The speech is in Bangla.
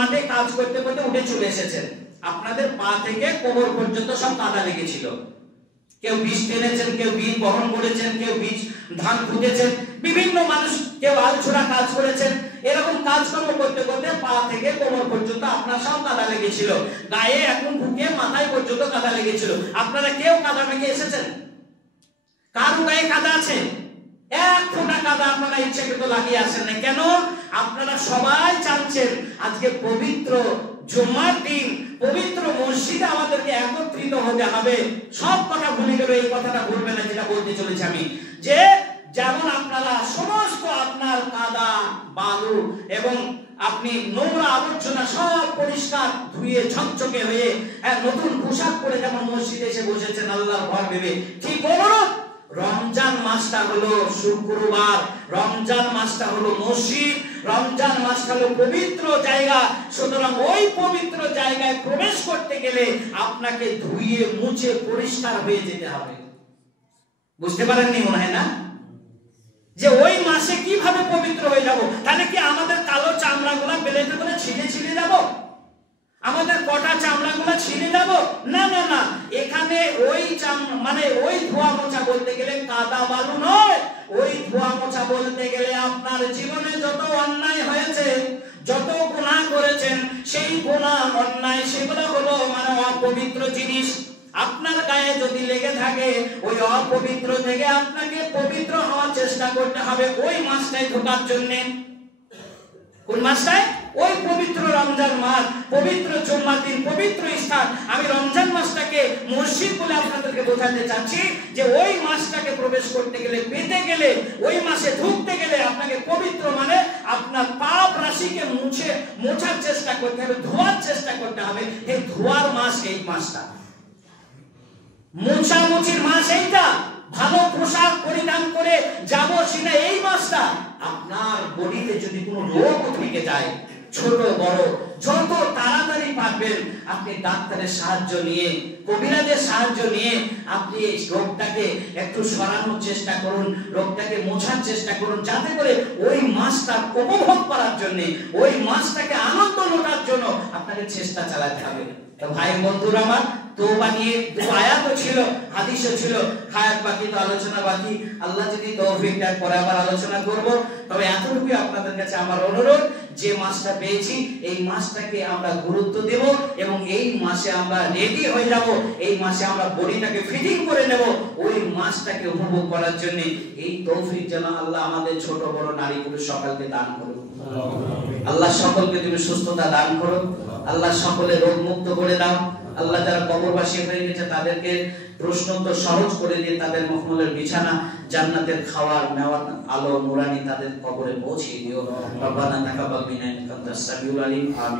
মাঠে কাজ করতে করতে উঠে চলে এসেছেন, আপনাদের পা থেকে কোমর পর্যন্ত সব কাদা লেগেছিল। কেউ বীজ টেনেছেন, কেউ বীজ বহন করেছেন, কেউ বীজ ধান পুঁতেছেন, বিভিন্ন মানুষ কেউ আলছোড়া কাজ করেছেন। এরকম কাজকর্ম করতে করতে পা থেকে কোমর পর্যন্ত আপনার সব কাদা লেগেছিল, গায়ে এখন ঢুকে মাথায় পর্যন্ত কাদা লেগেছিল। আপনারা কেউ কাদা মেখে এসেছেন? কারো গায়ে কাদা আছে? এক ফোঁটা কাদা আপনারা ইচ্ছাকৃত লাগিয়ে আসেন না। কেন? আপনারা সবাই চাচ্ছেন আজকে পবিত্র জুমার দিন পবিত্র মসজিদে আমাদেরকে একত্রিত হতে হবে। সব কথা ভুলে গেল, এই কথাটা বলবে না যেটা বলতে চলেছি আমি, যে যেমন আপনারা সমস্ত আপনার কাদা বালু এবং আপনি নোংরা আবর্জনা সব পরিষ্কার ধুয়ে ঝকঝকে হয়ে নতুন পোশাক পরে যেমন মসজিদে এসে বসেছেন আল্লাহর ঘর ভেবে, ঠিক অনুরূপ রমজান মাসটা হলো শুক্রবার, রমজান মাসটা হলো মসজিদ, রমজান মাসটা হলো পবিত্র জায়গা। সুতরাং ওই পবিত্র জায়গায় প্রবেশ করতে গেলে আপনাকে ধুয়ে মুছে পরিষ্কার হয়ে যেতে হবে। বুঝতে পারেননি মনে হয় না? যে ওই মাসে কিভাবে পবিত্র হয়ে যাব? তাহলে কি আমাদের কালো চামড়াগুলো বেলেটে করে ছিঁড়ে ছিঁড়ে যাব? আমাদের কটা চামড়াগুলো ছিঁড়ে যাব? না না না, এখানে ওই মানে ওই ধোয়া মোছা বলতে গেলে কাদা বালু নয়। ওই ধোয়া মোছা বলতে গেলে আপনার জীবনে যত অন্যায় হয়েছে, যত গুনাহ করেছেন, সেই গুনাহ অন্যায় সেগুলো হলো মানে অপবিত্র জিনিস। আপনার গায়ে যদি লেগে থাকে, ওই অপবিত্র থেকে আপনাকে পবিত্র হওয়ার চেষ্টা করতে হবে ওই মাসটায় ঢোকার জন্য। কোন মাসটায়? ওই পবিত্র রমজান মাস, পবিত্র জুম্মার দিন, পবিত্র স্থান। আমি রমজান মাসটাকে মসজিদ বলে আপনাদেরকে বোঝাতে চাচ্ছি যে ওই মাসটাকে প্রবেশ করতে গেলে, পেতে গেলে, ওই মাসে ঢুকতে গেলে আপনাকে পবিত্র মানে আপনার পাপ রাশিকে মোছার চেষ্টা করতে হবে, ধোয়ার চেষ্টা করতে হবে। এই ধোয়ার মাস এই মাসটা, মোছামুছির মাস এইটা। ভালো পোশাক পরিধান করে যাব সেটা এই মাসটা। আপনার বডিতে যদি কোনো রোগ থেকে যায়, ছোট বড়, যত তাড়াতাড়ি পারবেন আপনি ডাক্তারের সাহায্য নিয়ে, কবিরাজের সাহায্য নিয়ে আপনি এই রোগটাকে একটু সরানোর চেষ্টা করুন, রোগটাকে মোছার চেষ্টা করুন, যাতে করে ওই মাসটা উপভোগ করার জন্য, ওই মাসটাকে আনন্দ লুটার জন্য আপনাকে চেষ্টা চালাতে হবে। তো ভাই বন্ধুরা আমার, তওবা নিয়ে দু আয়াতও ছিল, হাদিসও ছিল, হায়াত বাকি, তো আলোচনা বাকি। আল্লাহ যদি তৌফিক দেন পরে আবার আলোচনা করব। তবে এতটুকুই আপনাদের কাছে আমার অনুরোধ, যে মাসটা পেয়েছি এই মাসটাকে আমরা গুরুত্ব দেব এবং এই মাসে আমরা রেডি হয়ে যাব, এই মাসে আমরা বডিটাকে ফিটিং করে নেব ওই মাসটাকে উপভোগ করার জন্য। এই তৌফিক যেন আল্লাহ আমাদের ছোট বড় নারী পুরুষ সকলকে দান করুন। আল্লাহ সকলকে তুমি সুস্থতা দান করো, আল্লাহ সকলে রোগ মুক্ত করে দাও। আল্লাহ যারা কবরবাসী হয়ে গেছে তাদেরকে প্রশ্নোত্তর সহজ করে দিয়ে তাদের মখমলের বিছানা জান্নাতের খাওয়ার নেওয়ার আলো নুরানি তাদের কবরে পৌঁছে দিও। রব্বানা তাকাব্বাল মিন্না ইন্নাকা আনতাস সামিউল আলিম। আমিন।